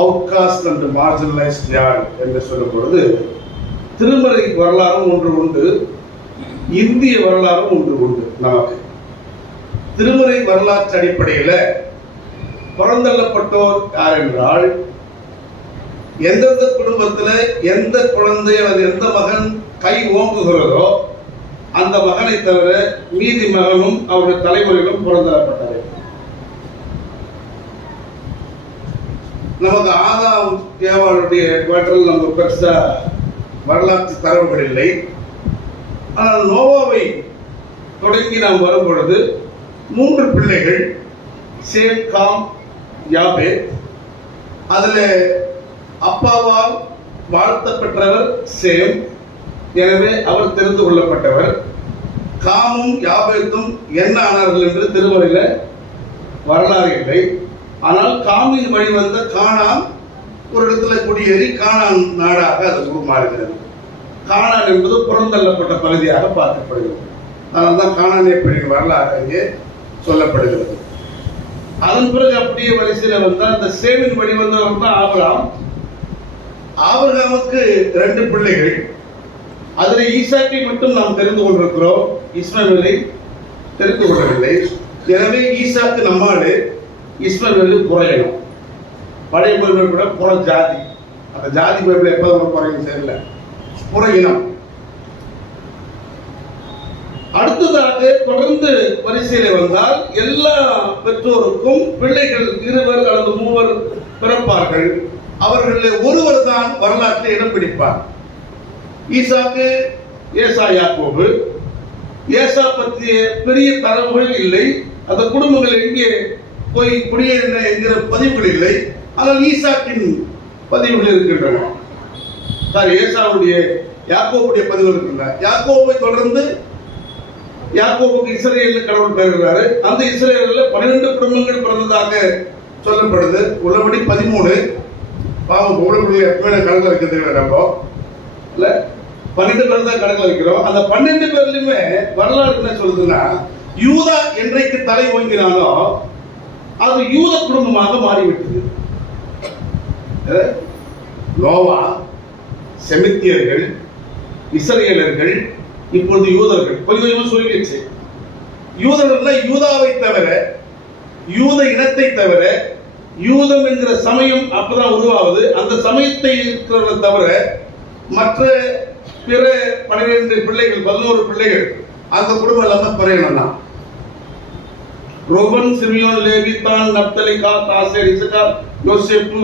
Outcast and marginalised யார் என்று சொல்லும் பொழுது திருமறை வரலாறும் ஒன்று உண்டு, இந்திய வரலாறும் ஒன்று உண்டு. நமக்கு திருமறை வரலாற்று அடிப்படையில் புறந்தள்ளப்பட்டோர் யார் என்றால், எந்தெந்த குடும்பத்தில் எந்த குழந்தை அல்லது எந்த மகன் கை ஓங்குகிறதோ அந்த மகனை தவிர மீதி மகனும் அவருடைய தலைமுறைகளும் புறந்தள்ளப்பட்டது. நமக்கு ஆதாம் ஏவாளுடைய வேற்றல் நம்ம பெருசா வரலாற்று தரவுகள் இல்லை. ஆனால் நோவாவை தொடங்கி நாம் வரும் பொழுது 3 பிள்ளைகள், சேம், காம், யாபேத். அதில் அப்பாவால் வாழ்த்த பெற்றவர் சேம், எனவே அவர் தெரிந்து கொள்ளப்பட்டவர். காமும் யாபேத்தும் என்ன ஆனார்கள் என்று திருமறையில் வரலாறு இல்லை. ஆனால் காமின் வழி வந்த கானான் ஒரு இடத்துல குடியேறி கானான் நாடாக அது உருமாறுகிறது. கானான் என்பது புறந்தள்ளப்பட்ட பகுதியாக பார்க்கப்படுகிறது. அதனால தான் கானானிய பெண்ணின் வரலாறு அங்கே சொல்லப்படுகிறது. அதன் பிறகு அப்படியே வரிசையில் வந்தால் அந்த சேமின் வழி வந்தவர் தான் ஆபிரகாம். ஆபிரகாமுக்கு 2 பிள்ளைகள். அதில் ஈசாக்கை மட்டும் நாம் தெரிந்து கொண்டிருக்கிறோம், இஸ்மவேலை தெரிந்து கொள்ளவில்லை. எனவே ஈசாக்கு நம்மாடு, இஸ்மவேலு புறையினம். பழைய பைபிள் கூட புற ஜாதி, அந்த ஜாதி பைபிள் எப்போது குறையும் தெரியல, புறையினம். அடுத்ததாக தொடர்ந்து வரிசையில வந்தால் எல்லா பெற்றோருக்கும் பிள்ளைகள் 2 அல்லது 3 பிறப்பார்கள். அவர்களில் ஒருவர் தான் வரலாற்றில் இடம் பிடிப்பார். ஈசாக்கு, ஏசா, யாக்கோபு. ஏசா பற்றிய பெரிய தரவுகள் இல்லை. அந்த குடும்பங்கள் எங்கே போய் குடியேறின என்கிற பதிவுகள் இல்லை. ஆனால் ஈசாக்கின் பதிவுகள் இருக்கின்றன. ஏசாவுடைய, யாக்கோபுடைய பதிவு இருக்கின்றன. யாக்கோபை தொடர்ந்து யாக்கோபுக்கு இஸ்ரேல் கடவுள் பெறுகிறாரு. அந்த இஸ்ரேலில் 12 குடும்பங்கள் பிறந்ததாக சொல்லப்படுது. உள்ளபடி 13. பாவம் உங்களுடைய கணக்கில் வைக்கிறது நம்ம இல்ல, 12 பேர் தான் கணக்கில் வைக்கிறோம். அந்த 12 பேர்லயுமே வரலாறு என்ன சொல்லுதுன்னா, யூதா என்றைக்கு தலை ஓங்கினாலோ அது யூத குடும்பமாக மாறிவிட்டது. நோவா, செமித்தியர்கள், இஸ்ரேலர்கள், இப்பொழுது யூதர்கள். கொஞ்சம் சொல்லிடுச்சு. யூதர்கள் யூதாவை தவிர, யூத இனத்தை தவிர, யூதம் என்கிற சமயம் அப்பதான் உருவாகுது. அந்த சமயத்தை இருக்கிறத தவிர மற்ற பிற 12 பிள்ளைகள், 11 பிள்ளைகள் அந்த குடும்பம் இல்லாம பிறையணும். ரூபன், சிமியோன், லேவி, தான், நப்தலி, காத், ஆசேர், இசக்கார், யோசேப்பு,